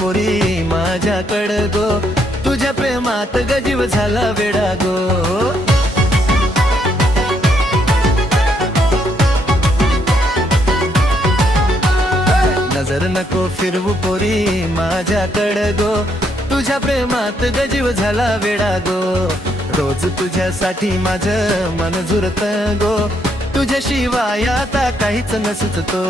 पोरी माझ्याकडं गो, तुझ्या प्रेमात गजीव झाला वेडा गो. नजर नको फिरवू पोरी माझ्याकडं गो, तुझ्या प्रेमात गजीव झाला वेडा गो. रोज तुझ्यासाठी माझं मन झुरत गो, तुझ्याशिवाय आता काहीच न सुचतो.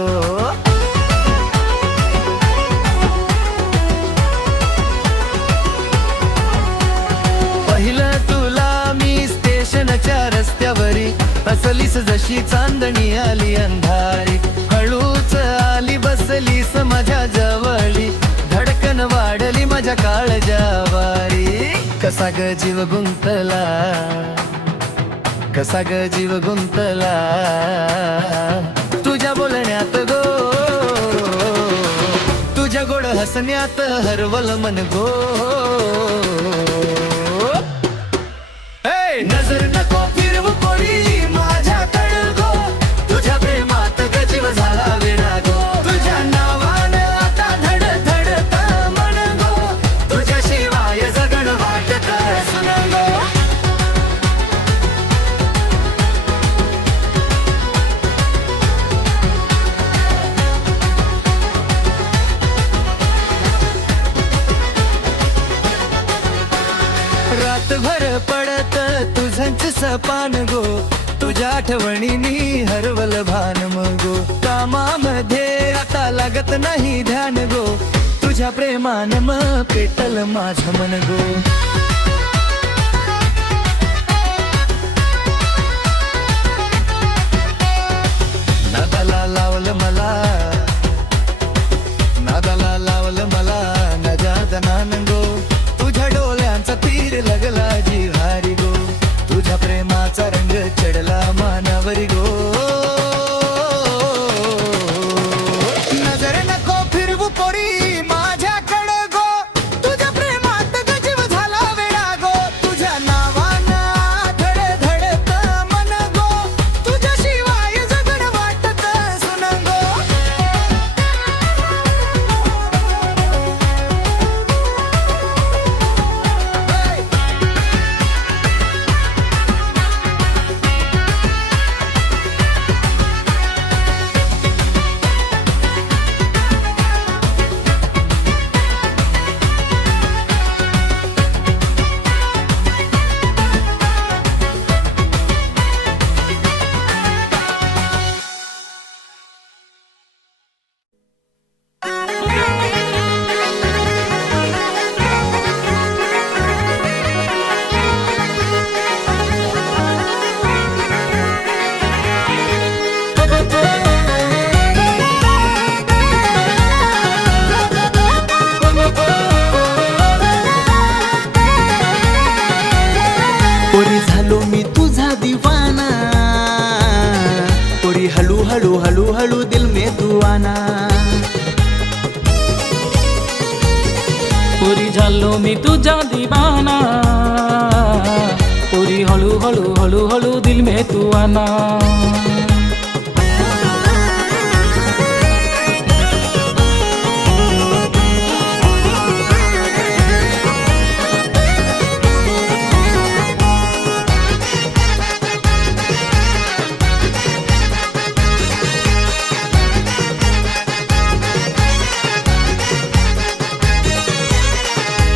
पहिलं तुला मी स्टेशनच्या रस्त्यावरी, हसलीस जशी चांदणी आली अंधारी. हळूच आली बसलीस माझ्या जवळी, धडकन वाढली माझ्या काळजावारी. कसा ग जीव गुंतला, कसा ग जीव गुंतला तुझ्या बोलण्यात गो, तुझ्या गोड हसण्यात हरवल मन गो. नजर नको फिरवू पोरी माझ्याकडं गो, तुझ्या प्रेमात गजीव झाला वेडा गो. तुझ्या नावानं आता धड धडत मन गो, तुझ्याशिवाय जगण वाटत सुन गो. रातभर पडत तुझंच सपान गो, तुझ्या आठवणीनी हरवल भान मगो. कामामध्ये आता लागत नाही ध्यान गो, तुझ्या प्रेमान म पेटल माझं मन गो. नादाला लावलं मला, नादाला लावलं मला नजादनान गो. तुझ्या डोळ्यांचा तीर लगला जिव्हारी गो, तुझ्या प्रेमाचा रंग चढला मानावरी गो. नजर नको फिरवू पोरी माझ्याकडं गो, तुझ्या प्रेमात गजीव झाला वेडा गो. तुझ्या नावानं धड धडत मन गो, तुझ्याशिवाय जगण वाटत सुन गो. पोरी झालो मी तुझा दिवाना, पोरी हळू हळू हळू हळू दिल में तू आना. पोरी झालो मी तुझा दीवाना, पोरी हळू हळू हळू हळू दिल में तू आना.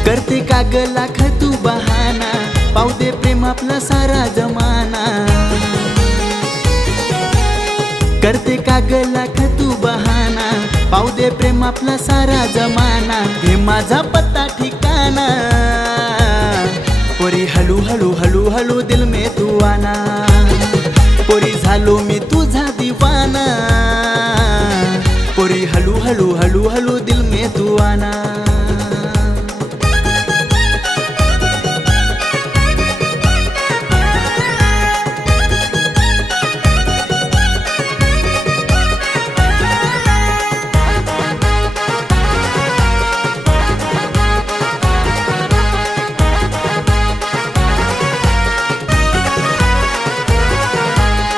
करते का ग लाख तू बहाना, पाहू दे प्रेम आपला सारा जमाना. करते का ग लाख तू बहाना, पाहू दे प्रेम आपला सारा जमाना. हे माझा पत्ता ठिकाणा, पोरी हळू हळू हळू हळू दिल में तू आना. पोरी झालो मी तुझा दीवाना, पोरी हळू हळू हळू हळू दिल में तू आना.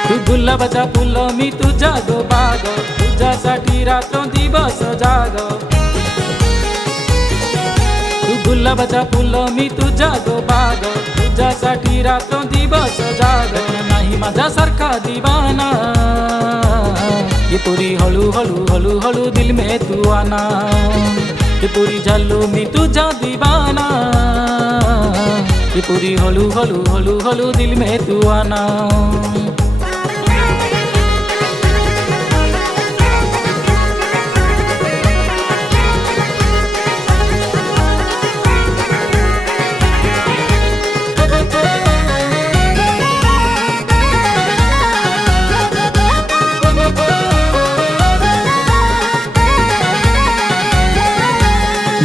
तू गुलाबाचा फुल मी तुझ्या गो बाग, तुझ्यासाठी रात्र दिवस जाग. गुलाबाचा फुलं मी तुझ्या गो बाग, तुझ्यासाठी रात्र दिवस जाग, नाही माझ्यासारखा दिवाना, ये पोरी हळू हळू हळू हळू दिल में तू आना, ये पोरी झालो मी तुझा दीवाना, ये पोरी हळू हळू हळू हळू दिल में तू आना.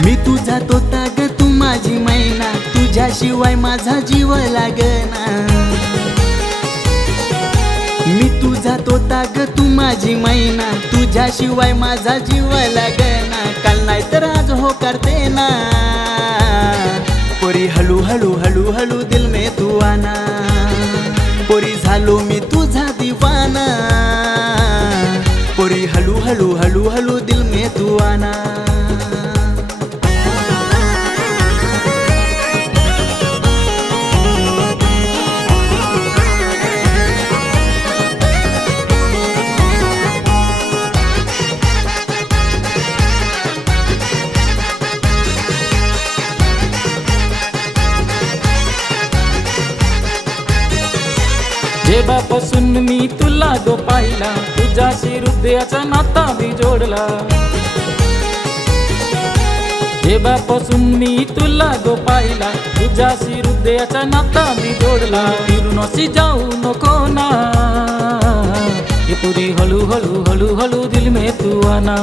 मी तुझा तोता ग तू माझी मैना, तुझ्याशिवाय माझा जीव लागना. मी तुझा तोता ग तू माझी मैना, तुझ्याशिवाय माझा जीव लागना. काल नाही तर आज हो करते ना, पोरी हळू हळू हळू हळू दिल में तू आना, पोरी झालो मी तुझा दीवाना, पोरी हळू हळू हळू हळू दिल में तू आना. जेव्हापासून मी तुला गो पाहिला, तुझ्याशी हृदयाचा नाता मी जोडला. जेव्हापासून मी तुला गो पाहिला, तुझ्याशी हृदयाचा नाता मी जोडला. फिरून अशी जाऊ नको ना, ये पुरी हळू हळू हळू हळू दिल में तू आना,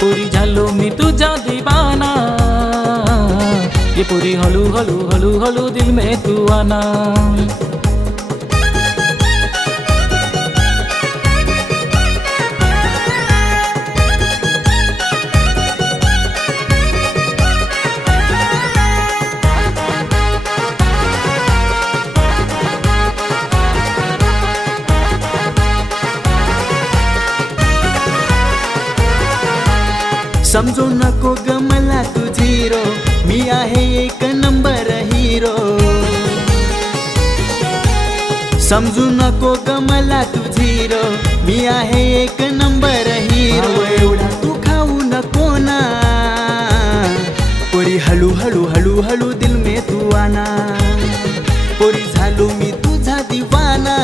पुरी झालो मी तुझा दीवाना, ये पुरी हळू हळू हळू हळू दिल में तू आना. समजू नको ग मला तू झिरो, मी आहे एक नंबर हिरो. समजू नको ग मला तू झिरो, मी आहे एक नंबर हिरो. एवढा तू खाऊ नको ना, पोरी हळू हळू हळू हळू दिल में तू आना, पोरी झालो मी तुझा दीवाना,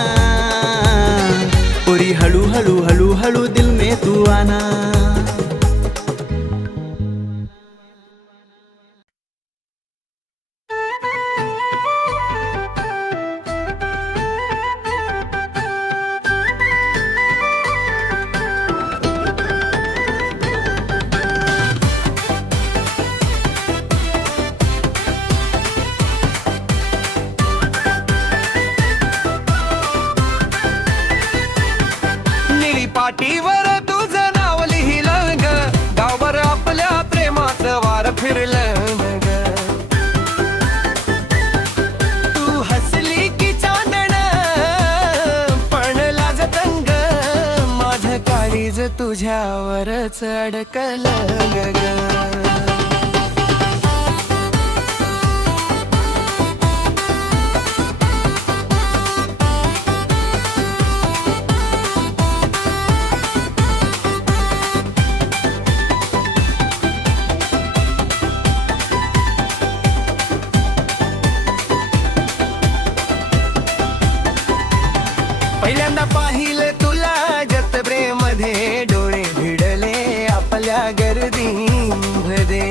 पोरी हळू हळू हळू हळू दिल में तू आना. पाटीवर तुझं नाव लिहिलं ग, गावभर आपल्या प्रेमाचं वार फिरलं ग. तू हसली की चांदण पण लाजतंग, माझं काळीज तुझ्यावरच अडकलं ग. पहिल्यांदा पाहिले तुला जत्रेमध्ये, डोळे भिडले आपल्या गर्दीमध्ये.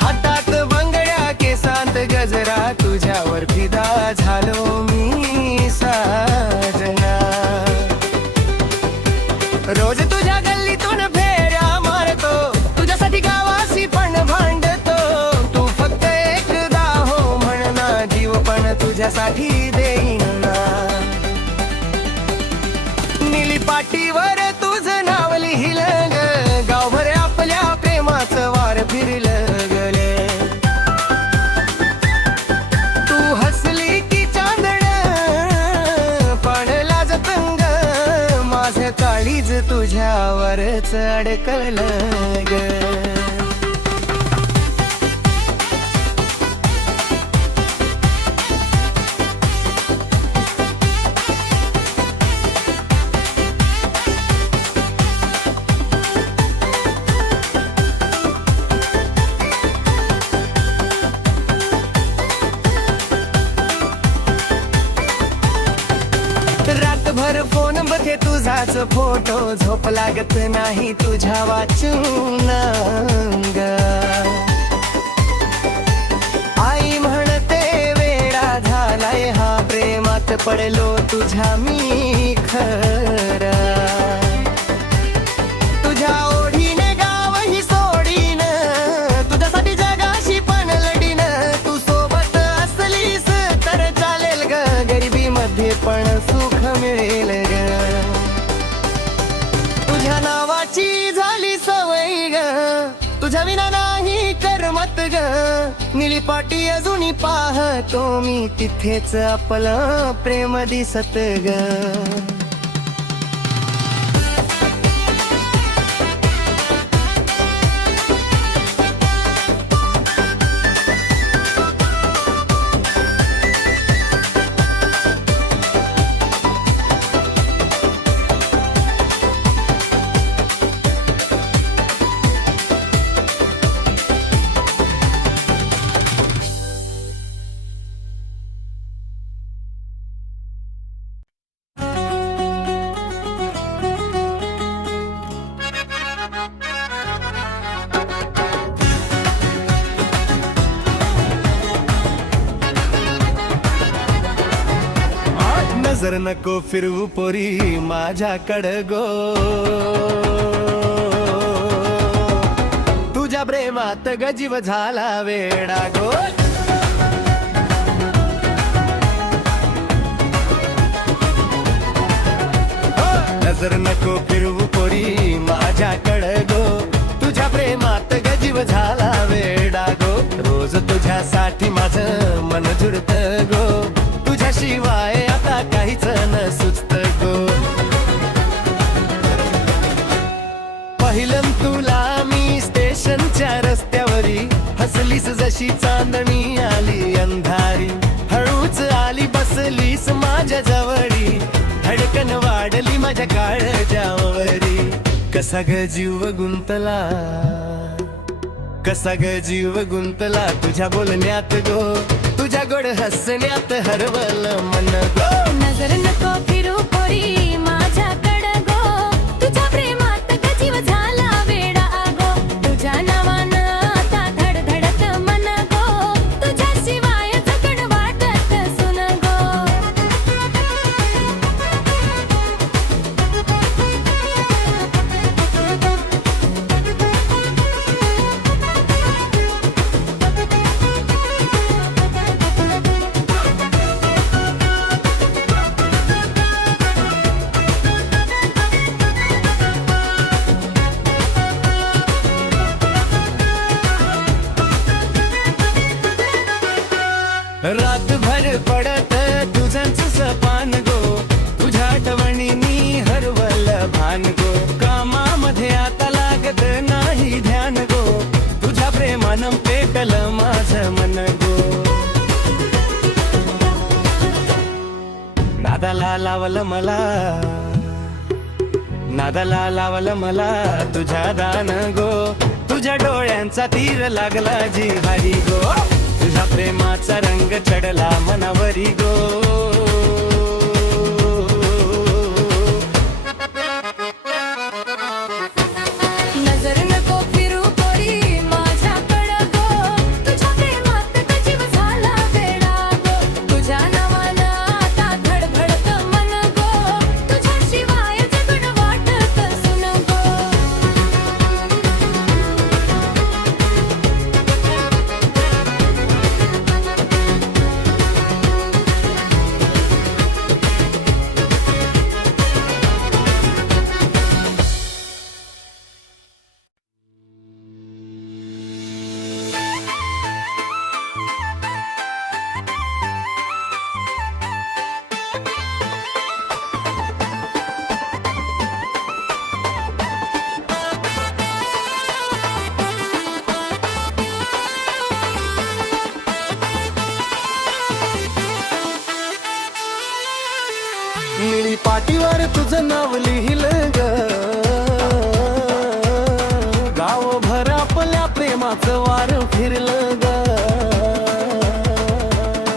हातात बंगड्या केसांत गजरा, तुझ्यावर फिदा झालो मी साजना. रोज तुझ्या गल्लीतून फेऱ्या मारतो, तुझ्यासाठी गावाशी पण भांडतो. तू फक्त एकदा हो म्हणना, जीव पण तुझ्यासाठी देईन ना. निळी पाटीवर तुझं नाव लिहिलं ग, गावभर आपल्या प्रेमाचं वार फिरलं गले. तू हसली की चांदण पण लाजतंग, माझं काळीज तुझ्यावरच अडकलं ग. तुझाच फोटो झोप लागत नाही तुझ्या वाचून ग. आई म्हणते वेडा झालाय हा प्रेमात पडलो तुझ्या मी खरा. तुझ्या ओढीने गाव ही सोडीन तुझ्यासाठी जगाशी पण लढीन. तू सोबत असलीस तर चालेल ग गरिबी मध्ये पण सुख मिळेल ग. तुझ्या नावाची झाली सवय ग तुझ्या विना नाही करमत ग. निळी पाटी अजूनही पाहतो मी तिथेच आपलं प्रेम दिसत ग. नजर नको फिरवू पोरी माझ्याकडं गो. तुझ्या प्रेमात गजीव झाला वेडा गो. नजर नको फिरवू पोरी माझ्याकडं गो. तुझ्या प्रेमात गजीव झाला वेडा गो. रोज तुझ्यासाठी माझं मन झुरत गो. तुझ्याशिवाय आता काहीच न सुचत गो. पाहिलं तुला मी स्टेशनच्या रस्त्यावरी हसलीस जशी चांदणी आली अंधारी. हळूच आली बसलीस माझ्या जवळी धडकन वाढली माझ्या काळजावरी. कसा ग जीव गुंतला कसा ग जीव गुंतला तुझ्या बोलण्यात गो. तुझ्या गोड हसण्यात हरवलं मन गो. नजर नको फिरू पोरी माझ्याकडं गो. तुझ्या प्रेमात गजीव झाला वेडा गो. तुझ्या नावानं आता धडधडत मन गो. तुझ्याशिवाय जगण वाटत सुन गो. रातभर पडत तुझंच सपान गो. तुझ्या आठवणीनी हरवलं भान गो. कामामध्ये आता लागत नाही ध्यान गो. तुझ्या प्रेमानं पेटलं माझं मन गो. नादाला लावलं मला नादाला लावलं मला तुझ्या दान गो. तुझ्या डोळ्यांचा तीर लागला जिव्हारी गो. तुझ्या प्रेमाचा रंग चढला मनावरी गो. नजर नको फिरू पोरी माझ्याकडं गो. तुझ्या प्रेमात गजीव झाला वेडा गो. तुझ्या नावानं आता धडधडत मन गो. तुझ्याशिवाय जगण वाटत सुन गो. निळी पाटीवर तुझं नाव लिहिलं ग. गावभर आपल्या प्रेमाचं वार फिरलं ग.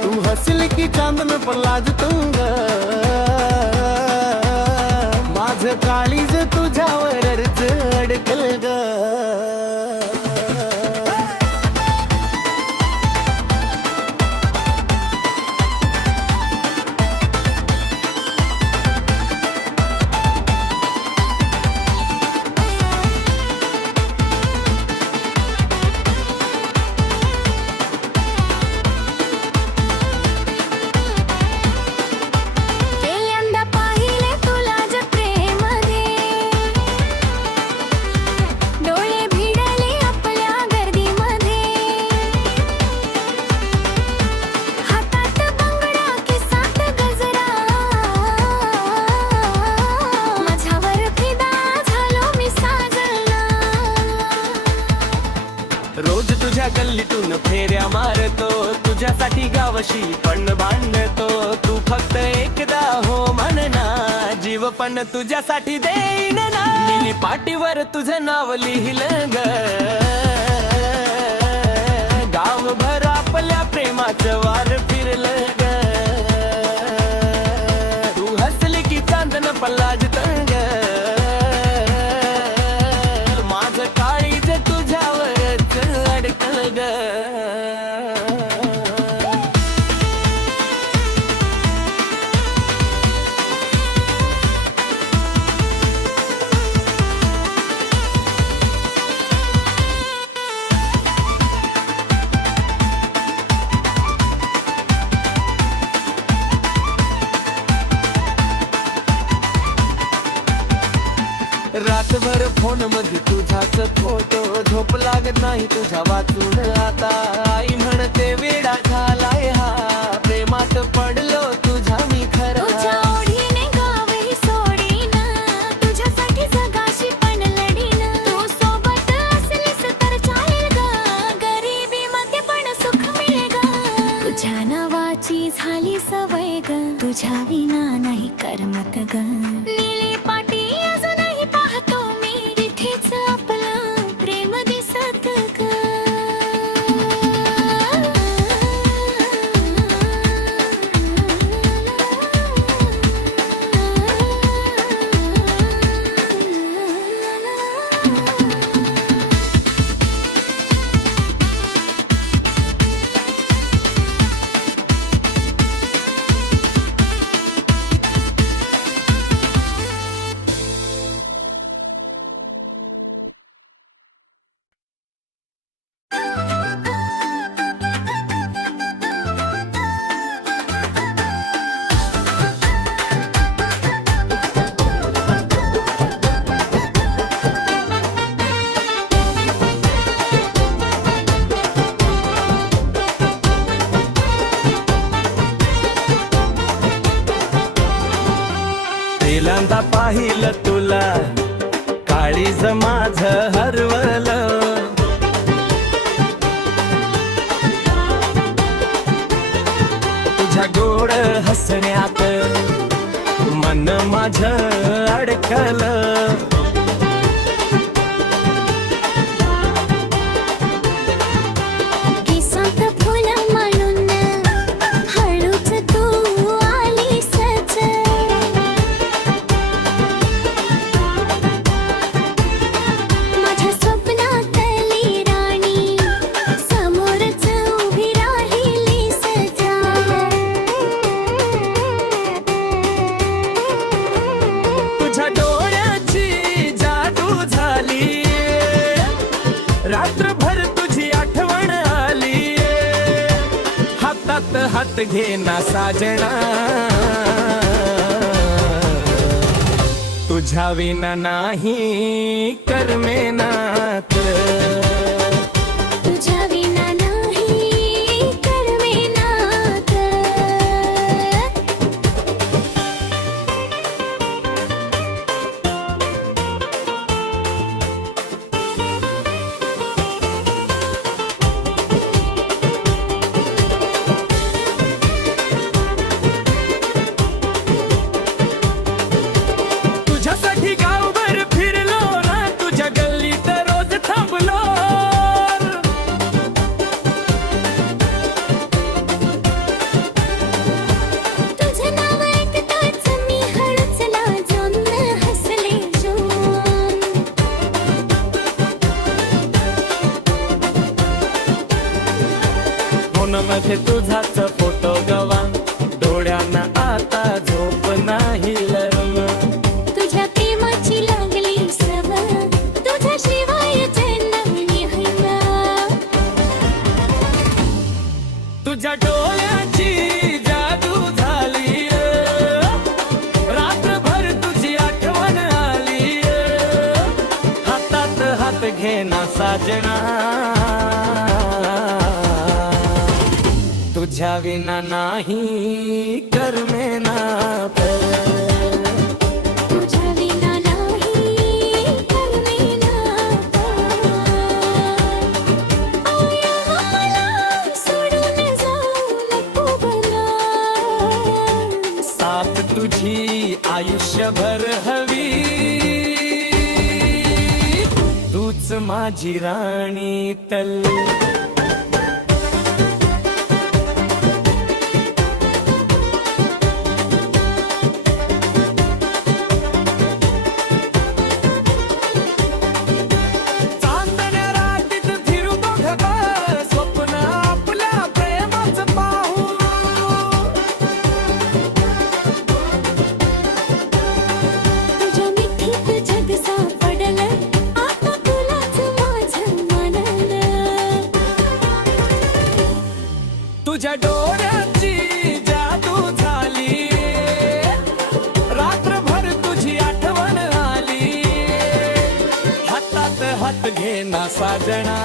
तू हसली की चांदन पण लाजतो ग. माझ तुझ्या गल्लीतून फेऱ्या मारतो, तुझ्यासाठी गावशी पण भांडतो. तू फक्त एकदा हो म्हणना, जीव पण तुझ्यासाठी देईन ना. निळी पाटीवर तुझं नाव लिहिलं ग, गावभर आपल्या प्रेमाचं वार फिरलं ग. तू हसली की चांदन पल्लाजत ग, माझं काळीज तुझ्यावरच अडकल ग. रातभर फोन मध्ये तुझाच फोटो, झोप लागत नाही तुझ्या वाचून आता. आई म्हणते वेडा झालाय हा, प्रेमात पडलो तुझा मी खरा. तुझ्या ओढीने गावही सोडीन, तुझ्यासाठी जगाशी पण लढीन. तू सोबत असलीस तर चालेल ग, गरिबीमध्ये पण सुख मिळेल ग. तुझ्या नावाची झाली सवय ग, तुझ्या विना नाही करमत ग. निळी पाटी अजूनही पाहतो मी, तिथेच आपलं प्रेम दिसत ग. पहिल्यांदा पाहिलं तुला, काळीज माझं हरवलं. तुझ्या गोड हसण्यात मन माझं अडकलं. केसात फुलं माळून हळूच तू आलीस ग. माझ्या स्वप्नातली राणी समोरच उभी राहिलीस ग. तुझ्या डोळ्याची जादू झाली, रात्रभर तुझी आठवण आली. हातात हात घेना साजना, तुझ्या विना नाही करमेनात. तुझ्या विना नाही करमेनात. तुझ्यासाठी गावभर फिरलो ना, तुझ्या गल्लीत रोज थांबलो. तुझं नाव ऐकताच मी हळूच लाजून हसले जून. फोनमध्ये तुझाच फोटो गवा, डोळ्यांना आता झोप नाही लरम. तुझ्या प्रेमाची लागली सवय, तुझ्याशिवाय चैन नाही होईना. तुझ्या डोळ्याची जादू झाली, रात्रभर तुझी आठवण आली. हातात हात घेना साजना, तुझ्या विना नाही करमेना. तुझ्या विना नाही करमेनात. आया माझी राणी तल. चांदण्या रातीत फिरू दोघं ग, स्वप्न आपल्या प्रेमाचं पाहू. तुझ्या मिठीत जग सापडलं, आता तुलाच माझं मनलं. तुझ्या डोळ्याची जादू झाली, रात्रभर तुझी आठवण आली. हातात हात घेना साजना,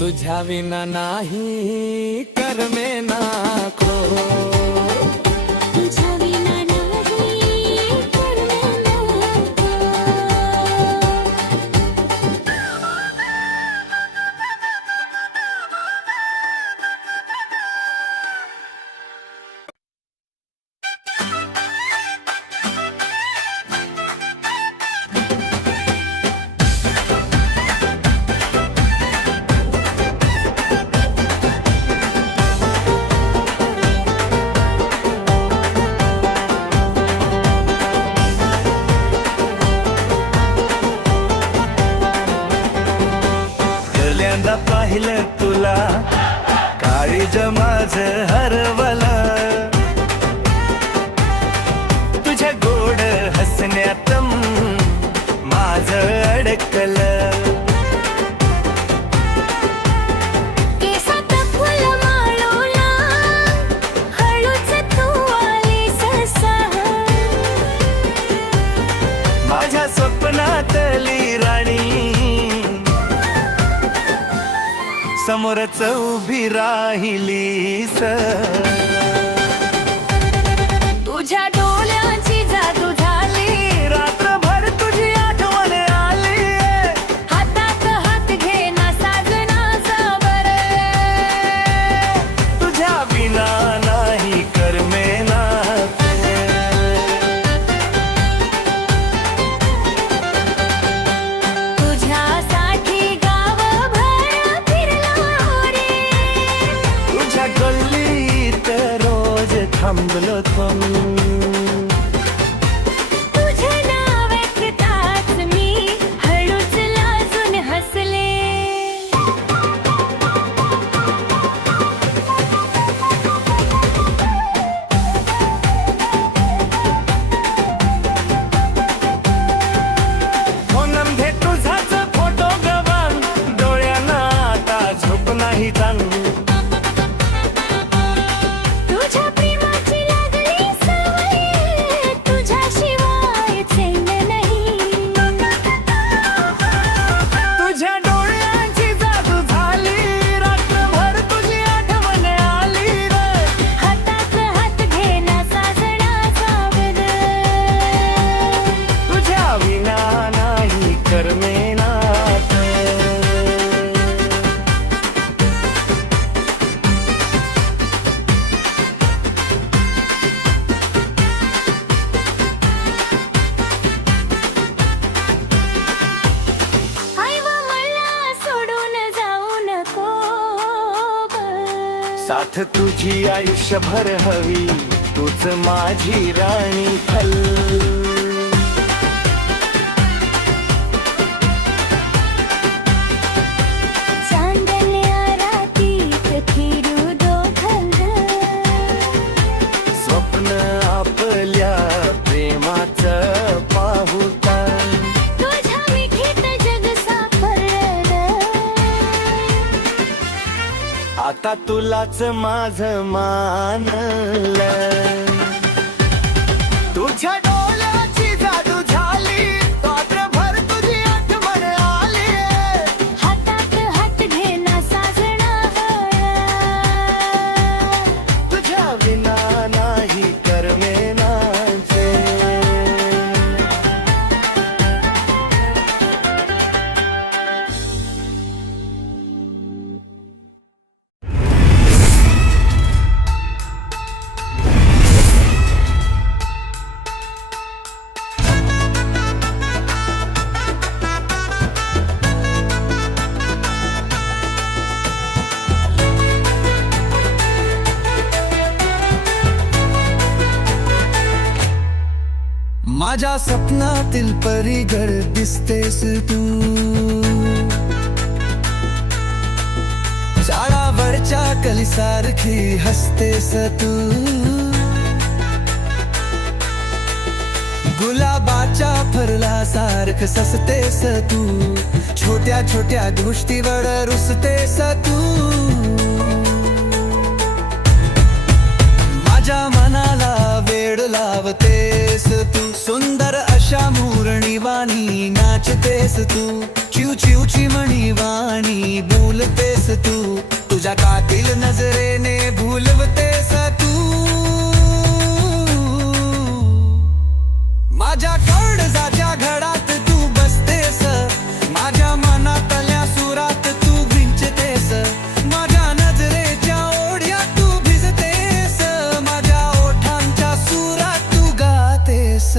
तुझ्या विना नाही करमेना खो. तुझ्या विना नाही करमेना गो. पहिल्यांदा पाहिलं तुला, काळीज माझं हरवलं. तुझ्या गोड हसण्यात माझं अडकलं. केसात फुल माळवला, हळूच तू आलीस सहा. माझ्या स्वप्नातली राणी समोरच उभी राहिलीस. तुझ्या डोळ्याची जादू झाली, रात्रभर तुझी आठवण आली. हातात हात घेना साजना साबर. तुझ्या विना नाही करमेना. तुझ्यासाठी गावभर फिरलो रे, तुझ्या गल्लीत रोज थांबलो तुझं नाव ऐकताच मी हळूच लाजून हसले. फोनमध्ये तुझाच फोटो गवान, डोळ्यांना आता झोप नाही जाण. तुझ्या प्रेमाची लागली सवय, तुझ्याशिवाय चैन नाही. तुझ्या डोळ्यांची जादू झाली, रात्रभर तुझी आठवण आली रे. हातात हात घेना साजना सावध. तुझ्या विना नाही करमेना. आईवा मला सोडून जाऊ नको ग. साथ तुझी आयुष्यभर हवी, तूच माझी राणी फल. चांदण्या रातीत फिरू दोघं ग. स्वप्न आपल्या प्रेमाचं पाहुता. तुझ्या मिठीत जग सापडलं, आता तुलाच माझं मानलं. तुझ्या डोळ्याची जादू झाली, रात्रभर तुझी आठवण आली. हातात हात घेना साजना तुझ्या विना नाही करमेनाचे. माझ्या स्वप्नातील परीघर दिसतेस तू, झाडावरच्या कलीसारखी हसतेस तू, गुलाबाच्या फरलासारखं ससतेस तू, छोट्या छोट्या गोष्टीवर रुसतेस तू, माझ्या मनाला वेड लावतेस तू, सुंदर अशा मुरणीवाणी नाचतेस तू, चिव चिव चिमणी वाणी बोलतेस तू, तुझ्या कातील नजरेने भुलवतेस तू, माझ्या काळजाच्या घडात तू बसतेस, माझ्या मनातल्या सुरात तू विंचतेस, माझ्या नजरेच्या ओढ्यात तू भिजतेस, माझ्या ओठांच्या सुरात तू गातेस.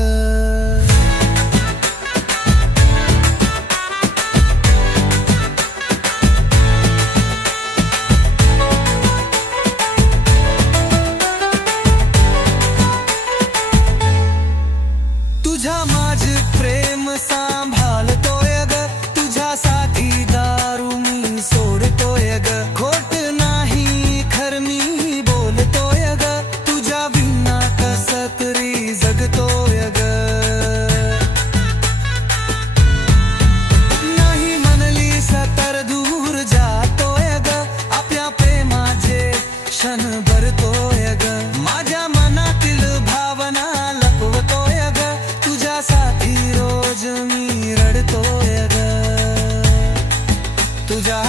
तुझा माझ प्रेम सांभाळतोय ग, तुझ्यासाठी दारू मी सोडतोय ग, खोट नाही खर मी बोलतोय ग, तुझ्या विना कसं तरी जगतोय ग, नाही म्हणलीस तर दूर जातोय ग, आपल्या प्रेमाचे क्षण भरतोय ग, माझ्या मनातील भावना लपवतोय ग, तुझ्यासाठी रोज मी रडतोय ग, तुझ्या